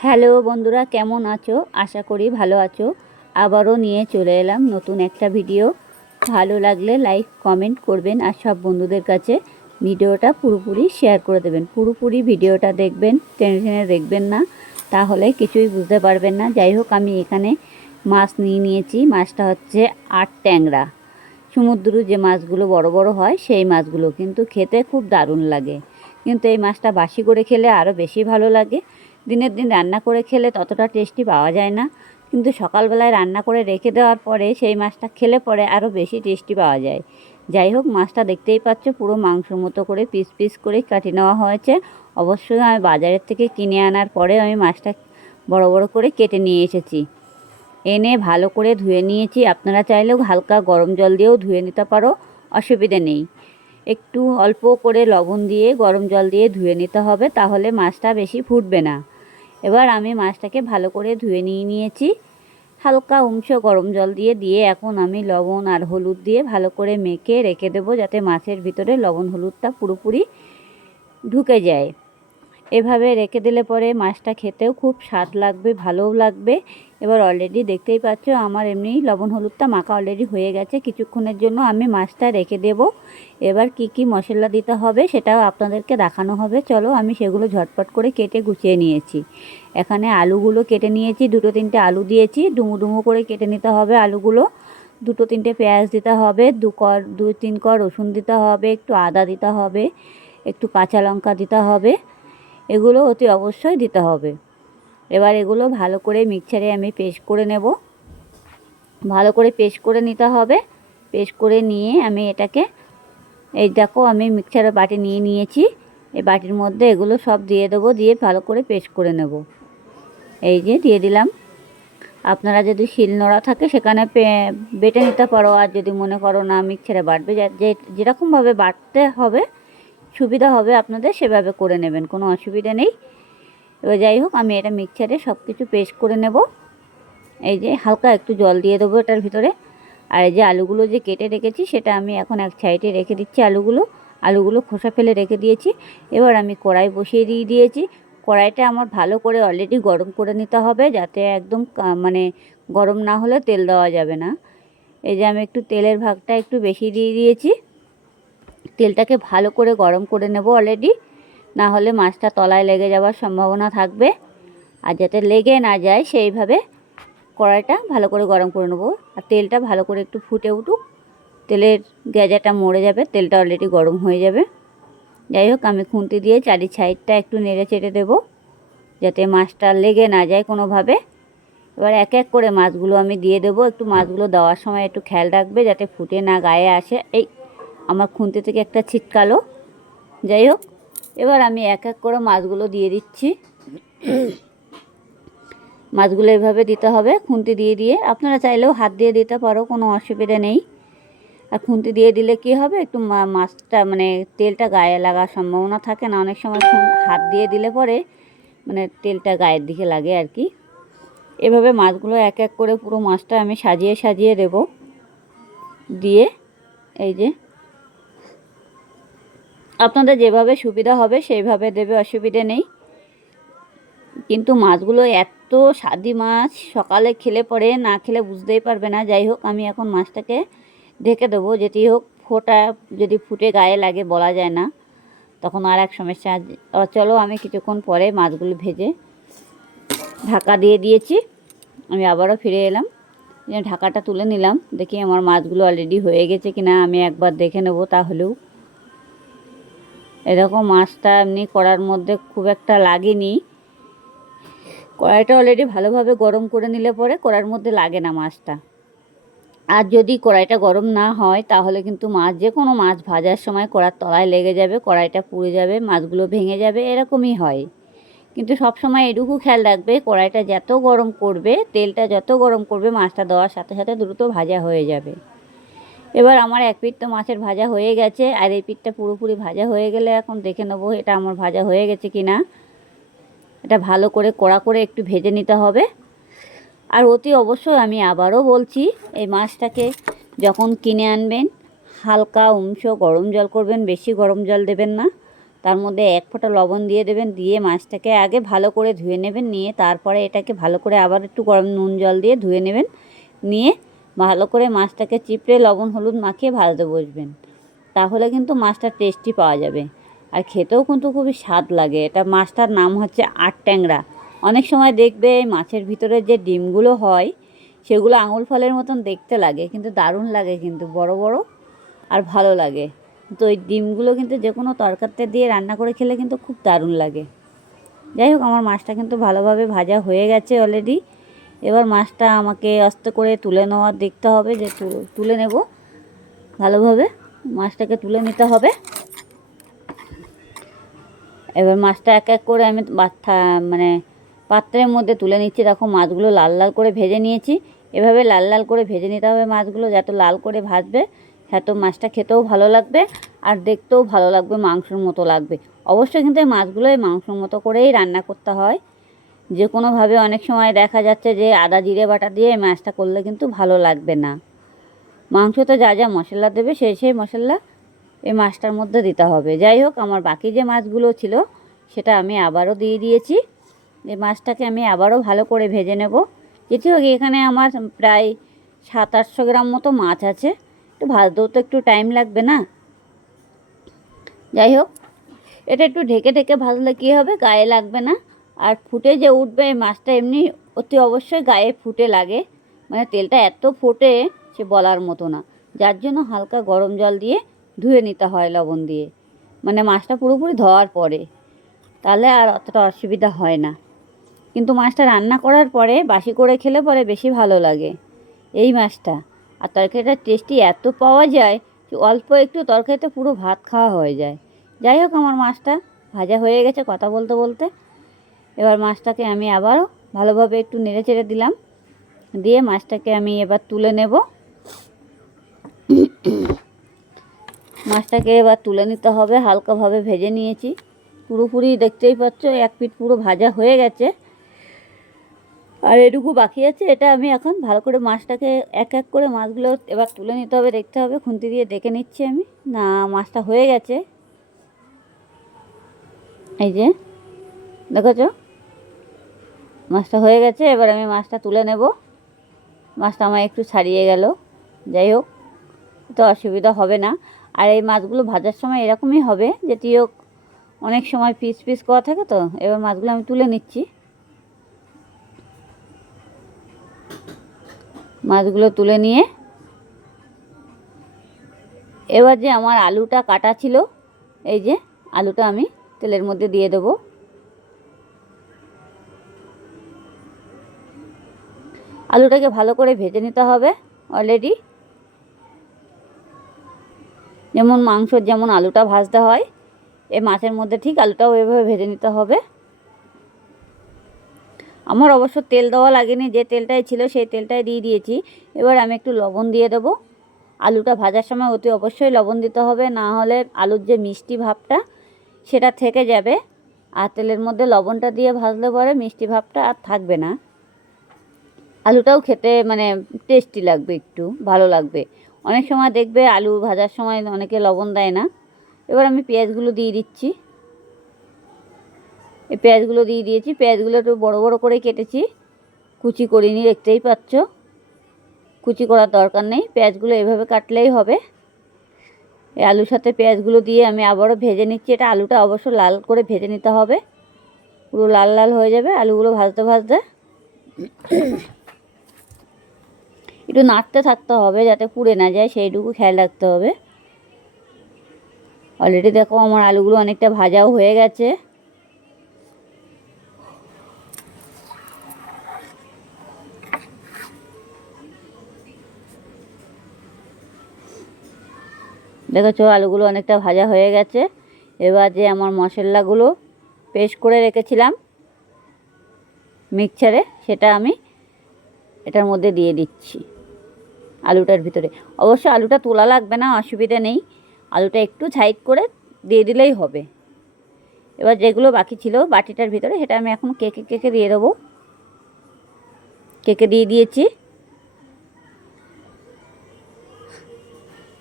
Hello বন্ধুরা, কেমন আছো? আশা করি ভালো আছো। আবারও নিয়ে চলে এলাম নতুন একটা ভিডিও। ভালো লাগলে লাইক কমেন্ট করবেন আর সব বন্ধুদের কাছে ভিডিওটা পুরোপুরি শেয়ার করে দেবেন। পুরোপুরি ভিডিওটা দেখবেন, টেনে টেনে দেখবেন না, তাহলে কিছুই বুঝতে পারবেন না। যাই হোক, আমি এখানে মাছ নিয়ে নিয়েছি। মাছটা হচ্ছে আট ট্যাংরা, সমুদ্র যে মাছগুলো বড় বড় হয় সেই মাছগুলো, কিন্তু খেতে খুব দারুণ লাগে। কিন্তু এই মাছটা বাসি করে খেলে আরও বেশি ভালো লাগে। দিনের দিন রান্না করে খেলে ততটা টেস্টি পাওয়া যায় না, কিন্তু সকালবেলায় রান্না করে রেখে দেওয়ার পরে সেই মাছটা খেলে পরে আরও বেশি টেস্টি পাওয়া যায়। যাই হোক, মাছটা দেখতেই পাচ্ছ পুরো মাংসর মতো করে পিস পিস করে কাটিয়ে নেওয়া হয়েছে। অবশ্যই আমি বাজারের থেকে কিনে আনার পরে আমি মাছটা বড় বড় করে কেটে নিয়ে এসেছি। এনে ভালো করে ধুয়ে নিয়েছি। আপনারা চাইলেও হালকা গরম জল দিয়েও ধুয়ে নিতে পারো, অসুবিধে নেই। একটু অল্প করে লবণ দিয়ে গরম জল দিয়ে ধুয়ে নিতে হবে, তাহলে মাছটা বেশি ফুটবে না। এবার আমি মাছটাকে ভালো করে ধুয়ে নিয়েছি। হালকা গরম জল দিয়ে এখন আমি লবণ আর হলুদ দিয়ে ভালো করে মেখে রেখে দেবো, যাতে মাছের ভিতরে লবণ হলুদটা পুরোপুরি ঢুকে যায়। এভাবে রেখে দিলে পরে মাছটা খেতেও খুব স্বাদ লাগবে, ভালোও লাগবে। এবার অলরেডি দেখতেই পাচ্ছ আমার এমনি লবণ হলুদটা মাখা অলরেডি হয়ে গেছে। কিছুক্ষণের জন্য আমি মাছটা রেখে দেব। এবার কি কি মশলা দিতে হবে সেটাও আপনাদেরকে দেখানো হবে। চলো, আমি সেগুলো ঝটপট করে কেটে গুছিয়ে নিয়েছি। এখানে আলুগুলো কেটে নিয়েছি, দুটো তিনটে আলু দিয়েছি, ডুমো ডুমো করে কেটে নিতে হবে আলুগুলো। দুটো তিনটে পেঁয়াজ দিতে হবে, দুই তিন কর রসুন দিতে হবে, একটু আদা দিতে হবে, একটু কাঁচা লঙ্কা দিতে হবে। এগুলো অতি অবশ্যই দিতে হবে। এবার এগুলো ভালো করে মিক্সারে আমি পেস্ট করে নেব। ভালো করে পেস্ট করে নিতে হবে। পেস্ট করে নিয়ে আমি এটাকে, এই দেখো আমি মিক্সারের বাটি নিয়ে নিয়েছি। এই বাটির মধ্যে এগুলো সব দিয়ে দেবো, দিয়ে ভালো করে পেস্ট করে নেব। এই যে দিয়ে দিলাম। আপনারা যদি শিলনোড়া থাকে সেখানে বেটে নিতে পারো, আর যদি মনে করো না মিক্সারে বাটবে, যেরকমভাবে বাটতে হবে সুবিধা হবে আপনাদের সেভাবে করে নেবেন, কোনো অসুবিধা নেই। এবার যাই হোক, আমি এটা মিক্সারে সব কিছু পেস্ট করে নেব। এই যে হালকা একটু জল দিয়ে দেবো এটার ভিতরে। আর এই যে আলুগুলো যে কেটে রেখেছি সেটা আমি এখন এক সাইডে রেখে দিচ্ছি। আলুগুলো খোসা ফেলে রেখে দিয়েছি। এবার আমি কড়াই বসিয়ে দিয়েছি। কড়াইটা আমার ভালো করে অলরেডি গরম করে নিতে হবে, যাতে একদম মানে গরম না হলে তেল দেওয়া যাবে না। এই যে আমি একটু তেলের ভাগটা একটু বেশি দিয়ে দিয়েছি। তেলটাকে ভালো করে গরম করে নেব অলরেডি, না হলে মাছটা তলায় লেগে যাওয়ার সম্ভাবনা থাকবে। আর যাতে লেগে না যায় সেইভাবে কড়াইটা ভালো করে গরম করে নেব। আর তেলটা ভালো করে একটু ফুটে উঠুক, তেলের গেজাটা মরে যাবে, তেলটা অলরেডি গরম হয়ে যাবে। যাই হোক, আমি খুন্তি দিয়ে চারি সাইডটা একটু নেড়ে চেড়ে দেবো, যাতে মাছটা লেগে না যায় কোনোভাবে। এবার এক এক করে মাছগুলো আমি দিয়ে দেবো। একটু মাছগুলো দেওয়ার সময় একটু খেয়াল রাখবে যাতে ফুটে না গায়ে আসে। এই আমার খুন্তি থেকে একটা ছিটকালো। যাই হোক, এবার আমি এক এক করে মাছগুলো দিয়ে দিচ্ছি। মাছগুলো এভাবে দিতে হবে খুন্তি দিয়ে। আপনারা চাইলেও হাত দিয়ে দিতে পারো, কোনো অসুবিধা নেই। আর খুন্তি দিয়ে দিলে কি হবে, একটু মাছটা মানে তেলটা গায়ে লাগার সম্ভাবনা থাকে না। অনেক সময় হাত দিয়ে দিলে পরে মানে তেলটা গায়ের দিকে লাগে আর কি। এভাবে মাছগুলো এক এক করে পুরো মাছটা আমি সাজিয়ে দেব। দিয়ে এই যে আপনাদের যেভাবে সুবিধা হবে সেইভাবে দেবে, অসুবিধে নেই। কিন্তু মাছগুলো এত স্বাদি মাছ, সকালে খেলে পরে না খেলে বুঝতেই পারবে না। যাই হোক, আমি এখন মাছটাকে ঢেকে দেবো। যেটি হোক, যদি ফুটে গায়ে লাগে বলা যায় না, তখন আর এক সমস্যা। চলো, আমি কিছুক্ষণ পরে মাছগুলো ভেজে ঢাকা দিয়ে দিয়েছি। আমি আবারও ফিরে এলাম, ঢাকাটা তুলে নিলাম। দেখি আমার মাছগুলো অলরেডি হয়ে গেছে কিনা, আমি একবার দেখে নেব। তাহলেও এরকম মাছটা এমনি কড়ার মধ্যে খুব একটা লাগেনি। কড়াইটা অলরেডি ভালোভাবে গরম করে নিলে পরে কড়ার মধ্যে লাগে না মাছটা। আর যদি কড়াইটা গরম না হয় তাহলে কিন্তু যে কোনো মাছ ভাজার সময় কড়ার তলায় লেগে যাবে, কড়াইটা পুড়ে যাবে, মাছগুলো ভেঙে যাবে, এরকমই হয়। কিন্তু সব সময় এটুকু খেয়াল রাখবে, কড়াইটা যত গরম করবে, তেলটা যত গরম করবে, মাছটা দেওয়ার সাথে সাথে দ্রুত ভাজা হয়ে যাবে। এবার আমার এক পিঠ তো মাছের ভাজা হয়ে গেছে, আর এই পিঠটা পুরোপুরি ভাজা হয়ে গেলে এখন দেখে নেবো এটা আমার ভাজা হয়ে গেছে কি না। এটা ভালো করে কড়া করে একটু ভেজে নিতে হবে। আর অতি অবশ্যই আমি আবারও বলছি, এই মাছটাকে যখন কিনে আনবেন হালকা গরম জল করবেন, বেশি গরম জল দেবেন না। তার মধ্যে 1 ফোঁটা লবণ দিয়ে দেবেন, দিয়ে মাছটাকে আগে ভালো করে ধুয়ে নেবেন, নিয়ে তারপরে এটাকে ভালো করে আবার একটু গরম নুন জল দিয়ে ধুয়ে নেবেন, নিয়ে ভালো করে মাছটাকে চিপড়ে লবণ হলুদ মাখিয়ে ভাজতে বসবেন। তাহলে কিন্তু মাছটা টেস্টি পাওয়া যাবে, আর খেতেও কিন্তু খুবই স্বাদ লাগে। এটা মাছটার নাম হচ্ছে আট ট্যাংরা। অনেক সময় দেখবে মাছের ভিতরে যে ডিমগুলো হয় সেগুলো আঙুল ফলের মতন দেখতে লাগে, কিন্তু দারুণ লাগে, কিন্তু বড় বড় আর ভালো লাগে। তো ওই ডিমগুলো কিন্তু যে কোনো তরকারিতে দিয়ে রান্না করে খেলে কিন্তু খুব দারুণ লাগে। যাই হোক, আমার মাছটা কিন্তু ভালোভাবে ভাজা হয়ে গেছে অলরেডি। এবার মাছটা আমাকে আস্তে করে তুলে নেওয়ার দেখতে হবে, যে তুলে নেব ভালোভাবে, মাছটাকে তুলে নিতে হবে। এবার মাছটা এক এক করে আমি মানে পাত্রের মধ্যে তুলে নিচ্ছি। দেখো মাছগুলো লাল লাল করে ভেজে নিয়েছি। এভাবে লাল লাল করে ভেজে নিতে হবে মাছগুলো, যত লাল করে ভাজবে তত মাছটা খেতেও ভালো লাগবে আর দেখতেও ভালো লাগবে, মাংসের মতো লাগবে। অবশ্যই কিন্তু এই মাছগুলো এই মাংসের মতো করেই রান্না করতে হয়। যে কোনোভাবে অনেক সময় দেখা যাচ্ছে যে আদা জিরে বাটা দিয়ে এই মাছটা করলে কিন্তু ভালো লাগবে না। মাংসতে যা যা মশলা দেবে সেই সেই মশলা এই মাছটার মধ্যে দিতে হবে। যাই হোক, আমার বাকি যে মাছগুলো ছিল সেটা আমি আবারও দিয়ে দিয়েছি। এই মাছটাকে আমি আবারও ভালো করে ভেজে নেব। যেটি হোক, এখানে আমার প্রায় 700-800 গ্রাম মতো মাছ আছে, একটু ভাজতেও তো একটু টাইম লাগবে না। যাই হোক, এটা একটু ঢেকে ঢেকে ভাজলে কী হবে, গায়ে লাগবে না। আর ফুটে যে উঠবে এই মাছটা এমনি অতি অবশ্যই গায়ে ফুটে লাগে, মানে তেলটা এত ফোটে সে বলার মতো না। যার জন্য হালকা গরম জল দিয়ে ধুয়ে নিতে হয় লবণ দিয়ে, মানে মাছটা পুরোপুরি ধোয়ার পরে, তাহলে আর অতটা অসুবিধা হয় না। কিন্তু মাছটা রান্না করার পরে বাসি করে খেলে পরে বেশি ভালো লাগে এই মাছটা। আর তরকারিটার টেস্টি এত পাওয়া যায় যে অল্প একটু তরকারিতে পুরো ভাত খাওয়া হয়ে যায়। যাই হোক, আমার মাছটা ভাজা হয়ে গেছে কথা বলতে বলতে। এবার মাছটাকে আমি আবারও ভালোভাবে একটু নেড়ে চেড়ে দিলাম, দিয়ে মাছটাকে আমি এবার তুলে নেব। মাছটাকে এবার তুলে নিতে হবে, হালকাভাবে ভেজে নিয়েছি পুরোপুরি, দেখতেই পাচ্ছ এক পিঠ পুরো ভাজা হয়ে গেছে, আর এটুকু বাকি আছে। এটা আমি এখন ভালো করে মাছটাকে এক এক করে মাছগুলো এবার তুলে নিতে হবে, দেখতে হবে, খুন্তি দিয়ে দেখে নিচ্ছি আমি, না মাছটা হয়ে গেছে। এই যে দেখেছ মাছটা হয়ে গেছে। এবার আমি মাছটা তুলে নেব। মাছটা আমার একটু ছাড়িয়ে গেল, যাই হোক তো অসুবিধা হবে না। আর এই মাছগুলো ভাজার সময় এরকমই হবে, যেটি হোক অনেক সময় পিস পিস করা থাকে। তো এবার মাছগুলো আমি তুলে নিচ্ছি। মাছগুলো তুলে নিয়ে এবার যে আমার আলুটা কাটা ছিল, এই যে আলুটা আমি তেলের মধ্যে দিয়ে দেবো। আলুটাকে ভালো করে ভেজে নিতে হবে অলরেডি, যেমন মাংসর যেমন আলুটা ভাজতে হয় এই মাছের মধ্যে ঠিক আলুটাও এভাবে ভেজে নিতে হবে। আমার অবশ্য তেল দেওয়া লাগেনি, যে তেলটাই ছিল সেই তেলটাই দিয়ে দিয়েছি। এবার আমি একটু লবণ দিয়ে দেবো। আলুটা ভাজার সময় অতি অবশ্যই লবণ দিতে হবে, না হলে আলুর যে মিষ্টি ভাবটা সেটা থেকে যাবে। আর তেলের মধ্যে লবণটা দিয়ে ভাজলে পরে মিষ্টি ভাবটা আর থাকবে না, আলুটাও খেতে মানে টেস্টি লাগবে, একটু ভালো লাগবে। অনেক সময় দেখবে আলু ভাজার সময় অনেকে লবণ দেয় না। এবার আমি পেঁয়াজগুলো দিয়ে দিচ্ছি। এই পেঁয়াজগুলো দিয়ে দিয়েছি। পেঁয়াজগুলো একটু বড় বড় করে কেটেছি, কুচি করিনি, দেখতেই পাচ্ছ। কুচি করার দরকার নেই, পেঁয়াজগুলো এভাবে কাটলেই হবে। এই আলুর সাথে পেঁয়াজগুলো দিয়ে আমি আবারও ভেজে নিচ্ছি। এটা আলুটা অবশ্য লাল করে ভেজে নিতে হবে, পুরো লাল লাল হয়ে যাবে আলুগুলো ভাজতে ভাজতে। একটু নাড়তে থাকতে হবে যাতে পুড়ে না যায়, সেইটুকু খেয়াল রাখতে হবে। অলরেডি দেখো আমার আলুগুলো অনেকটা ভাজাও হয়ে গেছে। দেখেছো আলুগুলো অনেকটা ভাজা হয়ে গেছে। এবার যে আমার মশলাগুলো পেস্ট করে রেখেছিলাম মিক্সচারে, সেটা আমি এটার মধ্যে দিয়ে দিচ্ছি আলুটার ভিতরে। অবশ্য আলুটা তোলা লাগবে না, অসুবিধা নেই, আলুটা একটু সাইড করে দিয়ে দিলেই হবে। এবার যেগুলো বাকি ছিল বাটিটার ভিতরে সেটা আমি এখন কেকে কেকে দিয়ে দেবো। কেকে দিয়ে দিয়েছি,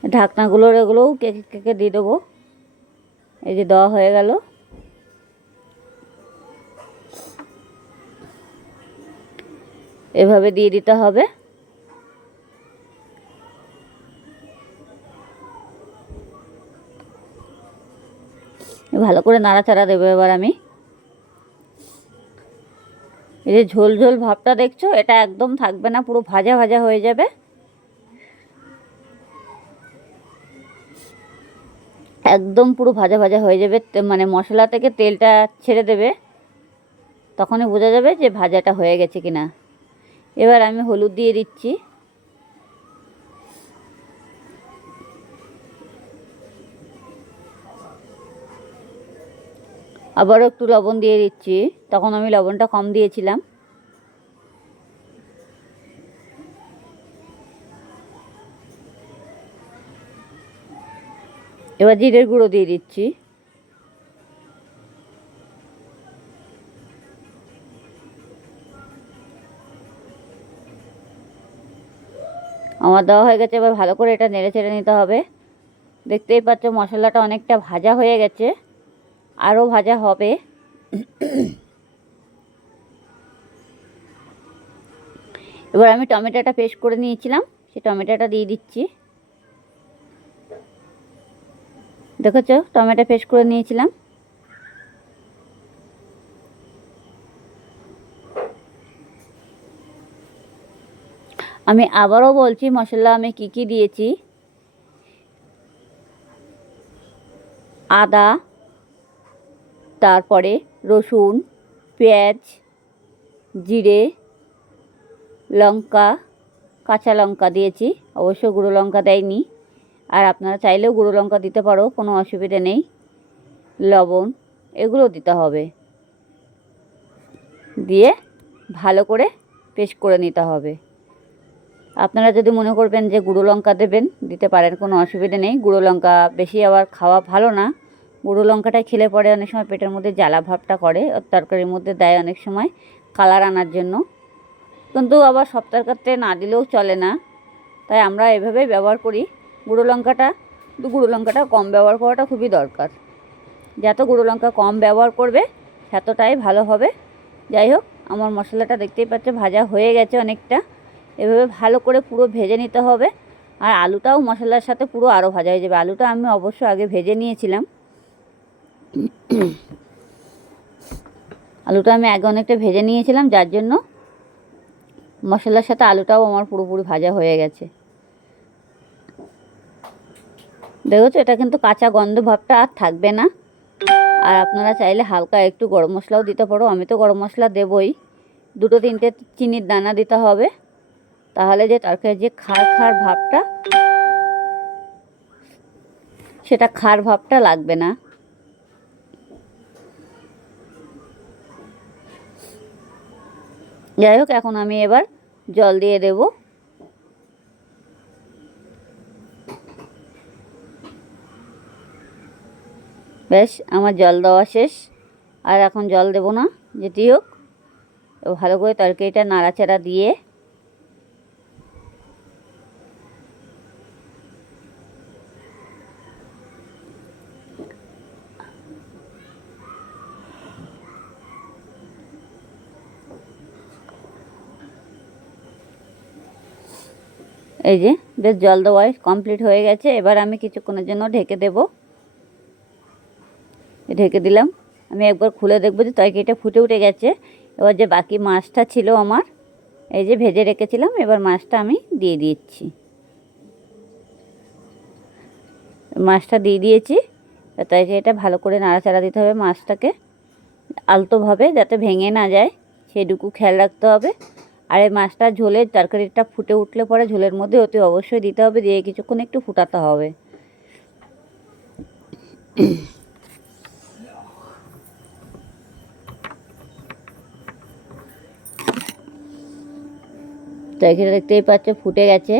ঢাকনাগুলোর এগুলোও কেকে কেকে দিয়ে দেবো। এই যে দেওয়া হয়ে গেল। এভাবে দিয়ে দিতে হবে। ভালো করে নাড়াচাড়া দেবো এবার আমি। এই যে ঝোল ঝোল ভাবটা দেখছো, এটা একদম থাকবে না, পুরো ভাজা ভাজা হয়ে যাবে। একদম পুরো ভাজা ভাজা হয়ে যাবে, মানে মশলা থেকে তেলটা ছেড়ে দেবে, তখনই বোঝা যাবে যে ভাজাটা হয়ে গেছে কিনা। এবার আমি হলুদ দিয়ে দিচ্ছি, আবারও একটু লবণ দিয়ে দিচ্ছি, তখন আমি লবণটা কম দিয়েছিলাম। এবার জিরের গুঁড়ো দিয়ে দিচ্ছি। আমার দেওয়া হয়ে গেছে, এবার ভালো করে এটা নেড়ে চেড়ে নিতে হবে। দেখতেই পাচ্ছ মশলাটা অনেকটা ভাজা হয়ে গেছে, আরও ভাজা হবে। এবার আমি টমেটোটা পেস্ট করে নিয়েছিলাম, সেই টমেটোটা দিয়ে দিচ্ছি। দেখেছো টমেটো পেস্ট করে নিয়েছিলাম। আমি আবারও বলছি মশলা আমি কি কি দিয়েছি। আদা, তারপরে রসুন, পেঁয়াজ, জিরে, লঙ্কা, কাঁচা লঙ্কা দিয়েছি, অবশ্য গুঁড়ো লঙ্কা দেয়নি, আর আপনারা চাইলেও গুঁড়ো লঙ্কা দিতে পারো, কোনো অসুবিধা নেই। লবণ, এগুলো দিতে হবে, দিয়ে ভালো করে পেস্ট করে নিতে হবে। আপনারা যদি মনে করবেন যে গুঁড়ো লঙ্কা দেবেন, দিতে পারেন, কোনো অসুবিধা নেই। গুঁড়ো লঙ্কা বেশি আবার খাওয়া ভালো না। গুঁড়ো লঙ্কাটা খেলে পরে অনেক সময় পেটের মধ্যে জ্বালা ভাবটা করে, তরকারির মধ্যে দেয় অনেক সময় কালার আনার জন্য, কিন্তু আবার সব তরকারিতে না দিলেও চলে না, তাই আমরা এভাবেই ব্যবহার করি। গুঁড়ো লঙ্কাটা কম ব্যবহার করাটা খুবই দরকার। যত গুঁড়ো লঙ্কা কম ব্যবহার করবে ততটাই ভালো হবে। যাই হোক, আমার মশলাটা দেখতেই পাচ্ছ ভাজা হয়ে গেছে অনেকটা। এভাবে ভালো করে পুরো ভেজে নিতে হবে। আর আলুটাও মশলার সাথে পুরো আরও ভাজা হয়ে যাবে। আলুটা আমি অবশ্য আগে ভেজে নিয়েছিলাম, আলুটা আমি আগে অনেকটা ভেজে নিয়েছিলাম, যার জন্য মশলার সাথে আলুটাও আমার পুরোপুরি ভাজা হয়ে গেছে। দেখেছো এটা কিন্তু কাঁচা গন্ধ ভাবটা আর থাকবে না। আর আপনারা চাইলে হালকা একটু গরম মশলাও দিতে পারো, আমি তো গরম মশলা দেবই। 2-3টে চিনির দানা দিতে হবে, তাহলে যে তরকারির যে খার ভাবটা, সেটা খার ভাবটা লাগবে না। যাই হোক, এখন আমি এবার জল দিয়ে দেব। বেশ, আমার জল দেওয়া শেষ, আর এখন জল দেব না। যেটি হোক, ভালো করে তরকারিটা নাড়াচাড়া দিয়ে এই যে বেশ জল দেওয়া কমপ্লিট হয়ে গেছে। এবার আমি কিছুক্ষণের জন্য ঢেকে দেব। ঢেকে দিলাম, আমি একবার খুলে দেখবো যে তরকারিটা ফুটে উঠে গেছে। এবার যে বাকি মাছটা ছিল আমার, এই যে ভেজে রেখেছিলাম, এবার মাছটা আমি দিয়ে দিচ্ছি। মাছটা দিয়ে দিয়েছি, তরকারিটা ভালো করে নাড়াচাড়া দিতে হবে মাছটাকে, আলতোভাবে যাতে ভেঙে না যায় সেটুকু খেয়াল রাখতে হবে। আর এই মাছটা ঝোলের তরকারিটা ফুটে উঠলে পরে ঝোলের মধ্যে অতি অবশ্যই দিতে হবে, দিয়ে কিছুক্ষণ একটু ফুটাতে হবে। তরকারিটা দেখতেই পাচ্ছ ফুটে গেছে।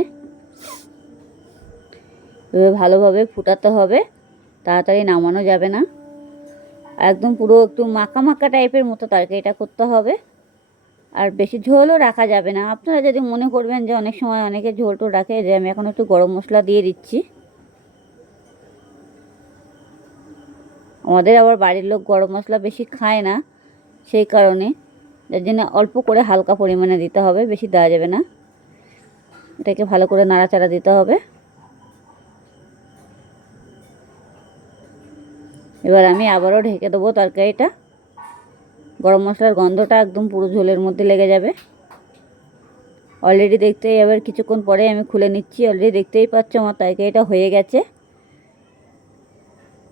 এভাবে ভালোভাবে ফুটাতে হবে, তাড়াতাড়ি নামানো যাবে না। একদম পুরো একটু মাখা মাখা টাইপের মতো তরকারিটা করতে হবে, আর বেশি ঝোলও রাখা যাবে না। আপনারা যদি মনে করবেন যে অনেক সময় অনেকে ঝোল টোল রাখে, যে আমি এখন একটু গরম মশলা দিয়ে দিচ্ছি। আমাদের আবার বাড়ির লোক গরম মশলা বেশি খায় না, সেই কারণে যার জন্য অল্প করে হালকা পরিমাণে দিতে হবে, বেশি দেওয়া যাবে না। এটাকে ভালো করে নাড়াচাড়া দিতে হবে। এবার আমি আবারও ঢেকে দেবো তরকারিটা। গরম মশলার গন্ধটা একদম পুরো ঝোলের মধ্যে লেগে যাবে। অলরেডি দেখতেই, এবার কিছুক্ষণ পরে আমি খুলে নিচ্ছি। অলরেডি দেখতেই পাচ্ছ আমার তরকারিটা হয়ে গেছে।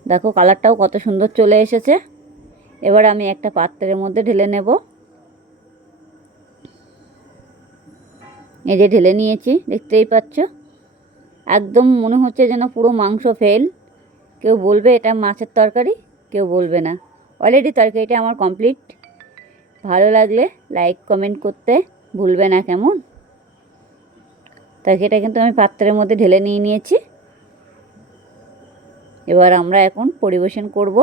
দেখো কালারটাও কত সুন্দর চলে এসেছে। এবার আমি একটা পাত্রের মধ্যে ঢেলে নেব। এই যে ঢেলে নিয়েছি, দেখতেই পাচ্ছ একদম মনে হচ্ছে যেন পুরো মাংস ফেল। কেউ বলবে এটা মাছের তরকারি, কেউ বলবে না। অলরেডি তরকারিটা আমার কমপ্লিট। ভালো লাগলে লাইক কমেন্ট করতে ভুলবে না কেমন। তরকারিটা কিন্তু আমি পাত্রের মধ্যে ঢেলে নিয়েছি। এবার আমরা এখন পরিবেশন করব।